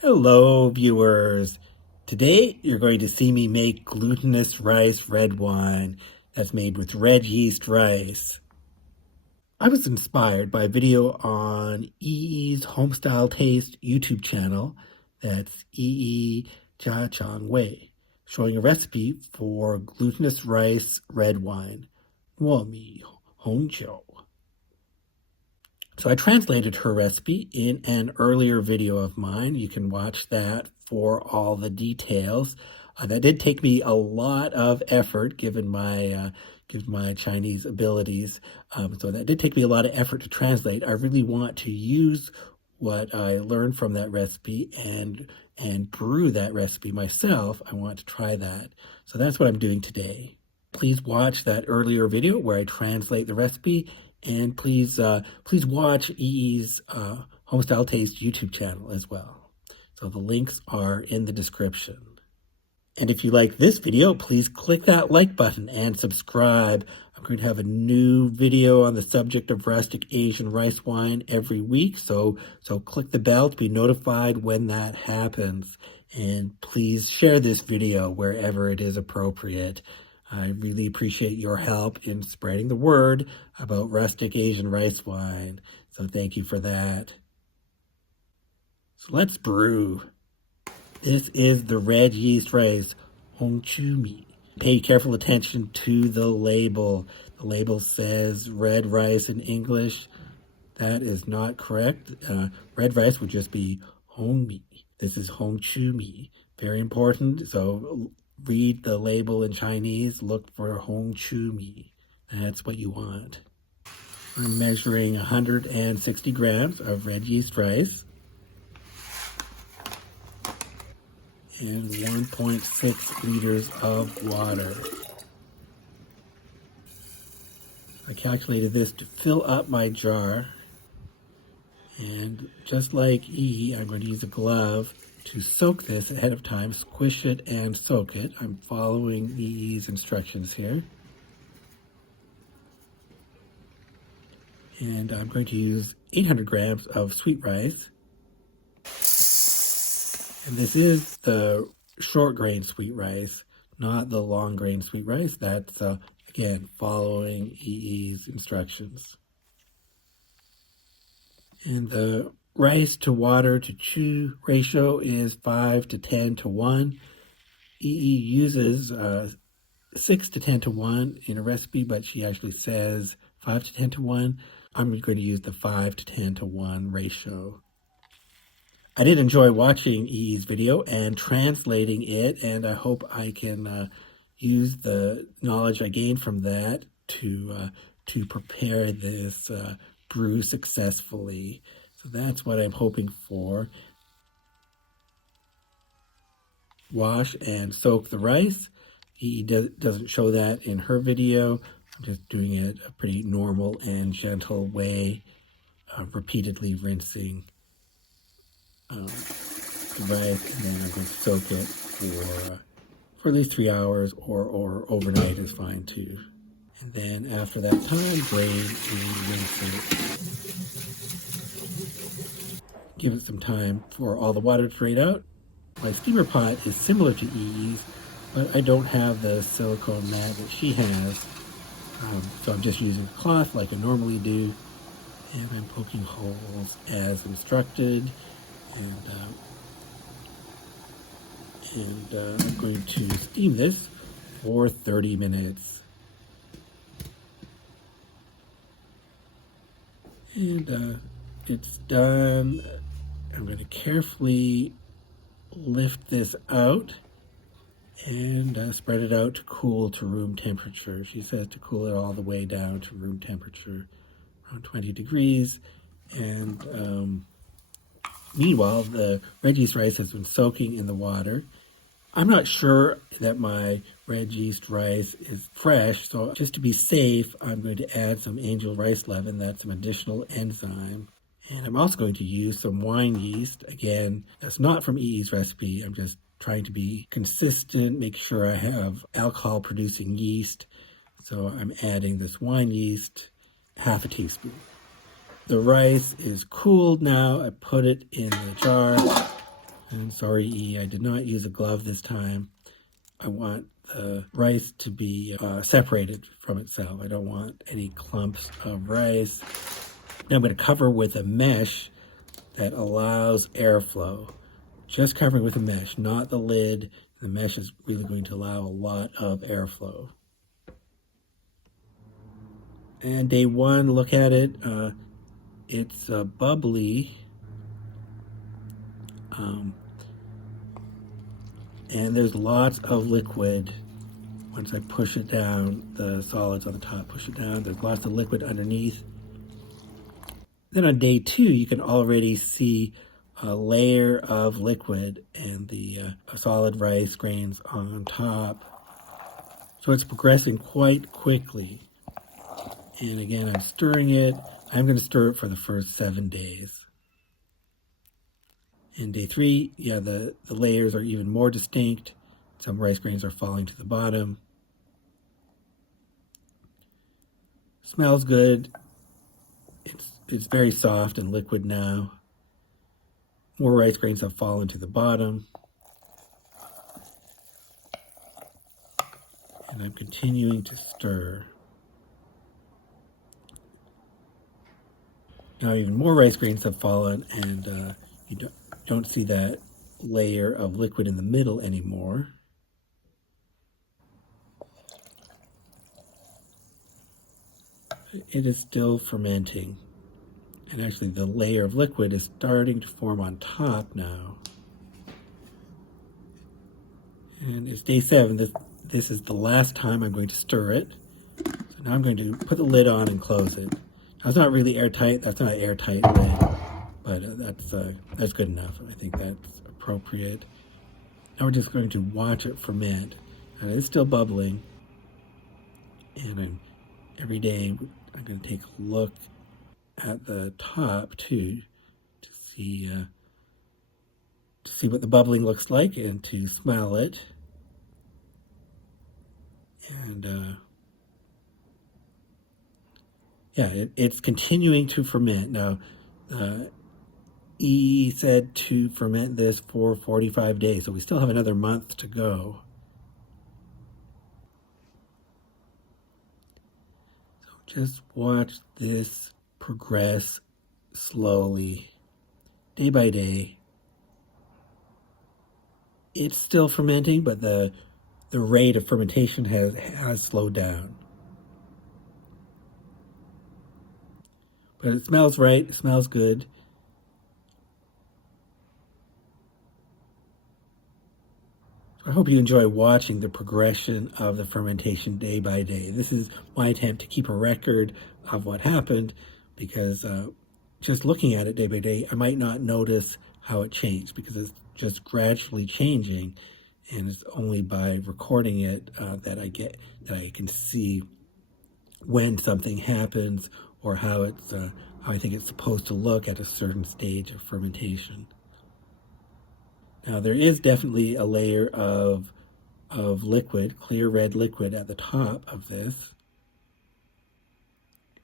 Hello, viewers. Today, you're going to see me make glutinous rice red wine that's made with red yeast rice. I was inspired by a video on Yiyi's Homestyle Taste YouTube channel, that's依依家常味, showing a recipe for glutinous rice red wine, 糯米红酒. So I translated her recipe in an earlier video of mine. You can watch that for all the details. That did take me a lot of effort, given my Chinese abilities. So that did take me a lot of effort to translate. I really want to use what I learned from that recipe and brew that recipe myself. I want to try that. So that's what I'm doing today. Please watch that earlier video where I translate the recipe. And please watch Yiyi's Homestyle Taste YouTube channel as well. So the links are in the description. And if you like this video, please click that like button and subscribe. I'm going to have a new video on the subject of rustic Asian rice wine every week. So click the bell to be notified when that happens. And please share this video wherever it is appropriate. I really appreciate your help in spreading the word about rustic Asian rice wine. So thank you for that. So let's brew. This is the red yeast rice, 홍추미. Pay careful attention to the label. The label says red rice in English. That is not correct. Red rice would just be 홍미. This is 홍추미. Very important. So read the label in Chinese, look for 홍추미. That's what you want. I'm measuring 160 grams of red yeast rice and 1.6 liters of water. I calculated this to fill up my jar, and just like Yiyi, I'm going to use a glove to soak this ahead of time, squish it and soak it. I'm following Yiyi's instructions here. And I'm going to use 800 grams of sweet rice. And this is the short grain sweet rice, not the long grain sweet rice. That's, again, following Yiyi's instructions. And the rice to water to chew ratio is 5 to 10 to 1. Yiyi uses 6 to 10 to 1 in a recipe, but she actually says 5 to 10 to 1. I'm going to use the 5 to 10 to 1 ratio. I did enjoy watching Yiyi's video and translating it, and I hope I can use the knowledge I gained from that to prepare this brew successfully. So that's what I'm hoping for. Wash and soak the rice. Yiyi doesn't show that in her video. I'm just doing it a pretty normal and gentle way, repeatedly rinsing the rice, and then I'm going to soak it for at least 3 hours, or overnight is fine too. And then after that time, drain and rinse it. Give it some time for all the water to drain out. My steamer pot is similar to Yiyi's, but I don't have the silicone mat that she has. So I'm just using a cloth like I normally do, and I'm poking holes as instructed. And I'm going to steam this for 30 minutes. And it's done. I'm going to carefully lift this out and spread it out to cool to room temperature. She says to cool it all the way down to room temperature, around 20 degrees. And meanwhile, the red yeast rice has been soaking in the water. I'm not sure that my red yeast rice is fresh, so just to be safe, I'm going to add some angel rice leaven. That's some additional enzyme. And I'm also going to use some wine yeast. Again, that's not from Yiyi's recipe. I'm just trying to be consistent, make sure I have alcohol-producing yeast. So I'm adding this wine yeast, half a teaspoon. The rice is cooled now. I put it in the jar. And sorry, E, I did not use a glove this time. I want the rice to be separated from itself. I don't want any clumps of rice. Now I'm going to cover with a mesh that allows airflow. Just covering with a mesh, not the lid. The mesh is really going to allow a lot of airflow. And day one, look at it. It's bubbly. And there's lots of liquid. Once I push it down, the solids on the top, push it down, there's lots of liquid underneath. Then on day two, you can already see a layer of liquid and the solid rice grains on top. So it's progressing quite quickly. And again, I'm stirring it. I'm going to stir it for the first 7 days. In day three, yeah, the layers are even more distinct. Some rice grains are falling to the bottom. Smells good. It's very soft and liquid now. More rice grains have fallen to the bottom. And I'm continuing to stir. Now even more rice grains have fallen, and you don't see that layer of liquid in the middle anymore. It is still fermenting. And actually the layer of liquid is starting to form on top now. And it's day 7. This is the last time I'm going to stir it. So now I'm going to put the lid on and close it. Now, it's not really airtight. That's not an airtight lid, but that's good enough. I think that's appropriate. Now we're just going to watch it ferment. And it's still bubbling. And every day I'm going to take a look at the top too to see what the bubbling looks like and to smell it. And yeah, it's continuing to ferment. Now, E said to ferment this for 45 days, so we still have another month to go. So just watch this progress slowly, day by day. It's still fermenting, but the rate of fermentation has slowed down. But it smells right, it smells good. I hope you enjoy watching the progression of the fermentation day by day. This is my attempt to keep a record of what happened, because just looking at it day by day, I might not notice how it changed, because it's just gradually changing, and it's only by recording it that I can see when something happens, or how I think it's supposed to look at a certain stage of fermentation. Now there is definitely a layer of liquid, clear red liquid at the top of this.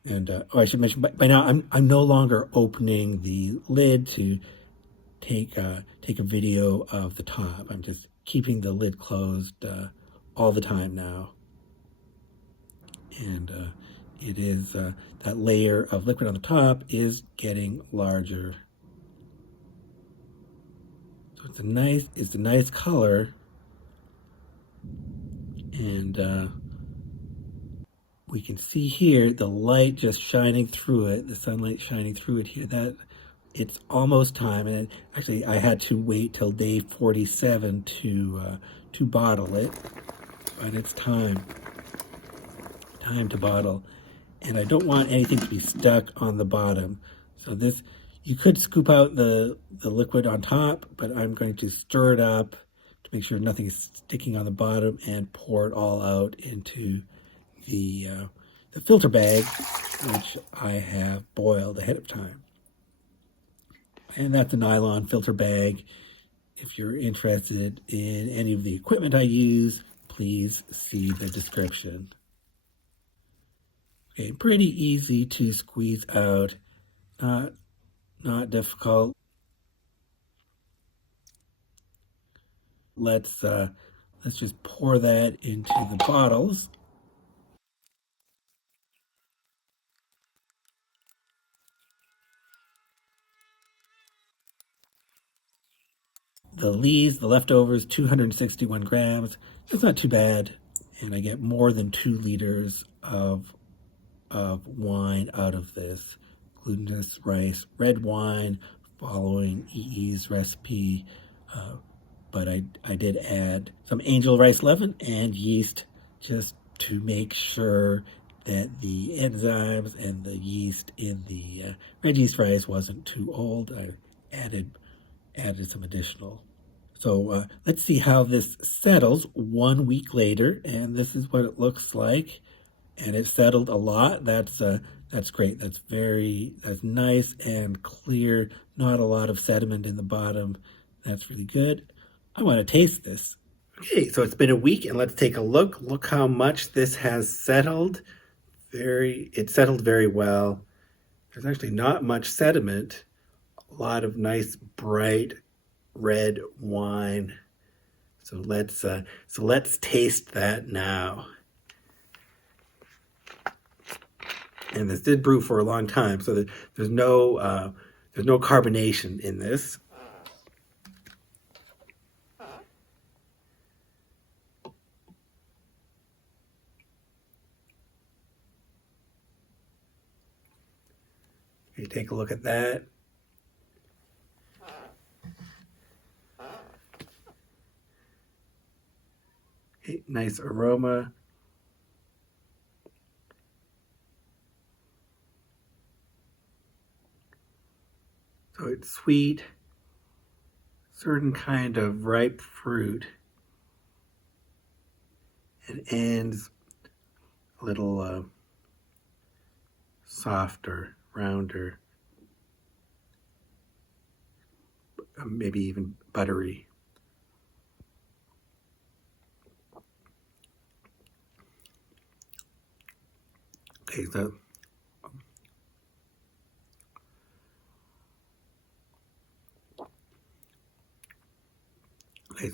And I should mention, by now I'm no longer opening the lid to take a video of the top. I'm just keeping the lid closed all the time now. And it is that layer of liquid on the top is getting larger. So it's a nice color, and we can see here the light just shining through it, the sunlight shining through it here. That it's almost time, and actually I had to wait till day 47 to bottle it, but it's time to bottle. And I don't want anything to be stuck on the bottom. So you could scoop out the liquid on top, but I'm going to stir it up to make sure nothing is sticking on the bottom, and pour it all out into the filter bag, which I have boiled ahead of time. And that's a nylon filter bag. If you're interested in any of the equipment I use, please see the description. Okay, pretty easy to squeeze out, not difficult. let's just pour that into the bottles. The lees, the leftovers, 261 grams. It's not too bad. And I get more than 2 liters of wine out of this. Glutinous rice, red wine, following Yiyi's recipe. But I did add some angel rice leaven and yeast just to make sure that the enzymes and the yeast in the red yeast rice wasn't too old. I added some additional. So let's see how this settles 1 week later, and this is what it looks like. And it settled a lot. That's great. That's nice and clear. Not a lot of sediment in the bottom. That's really good. I want to taste this. Okay, so it's been a week, and let's take a look. Look how much this has settled. It settled very well. There's actually not much sediment. A lot of nice bright red wine. So let's taste that now. And this did brew for a long time, so there's no carbonation in this. You take a look at that. Okay, nice aroma. So it's sweet, certain kind of ripe fruit, and ends a little softer, rounder, maybe even buttery. Okay, so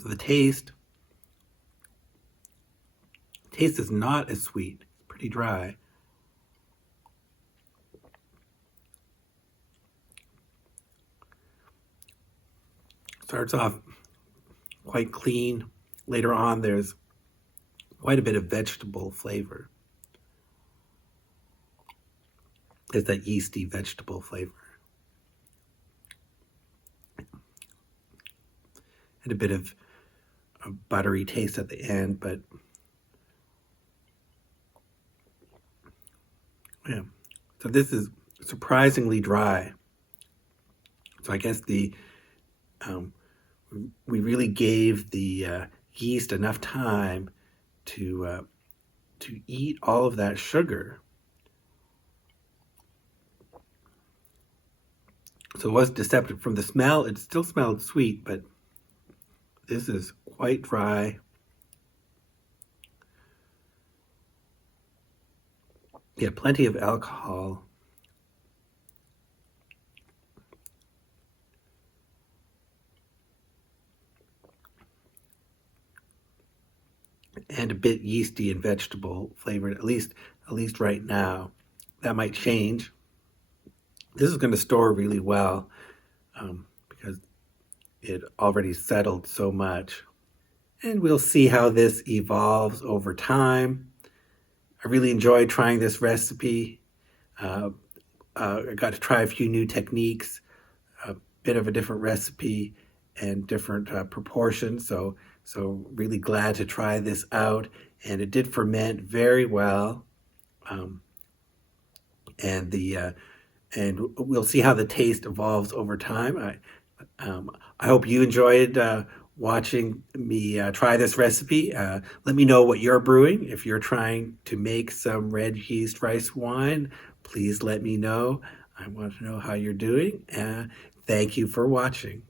the taste is not as sweet. It's pretty dry. Starts off quite clean. Later on, there's quite a bit of vegetable flavor. It's that yeasty vegetable flavor. And a bit of a buttery taste at the end, but yeah. So this is surprisingly dry. So I guess we really gave the yeast enough time to eat all of that sugar. So it was deceptive. From the smell, it still smelled sweet, but this is quite dry. Yeah, plenty of alcohol. And a bit yeasty and vegetable flavored, at least right now. That might change. This is going to store really well because it already settled so much. And we'll see how this evolves over time. I really enjoyed trying this recipe. I got to try a few new techniques, a bit of a different recipe and different proportions. So really glad to try this out. And it did ferment very well. And we'll see how the taste evolves over time. I hope you enjoyed watching me try this recipe. Let me know what you're brewing. If you're trying to make some red yeast rice wine, please let me know. I want to know how you're doing. Thank you for watching.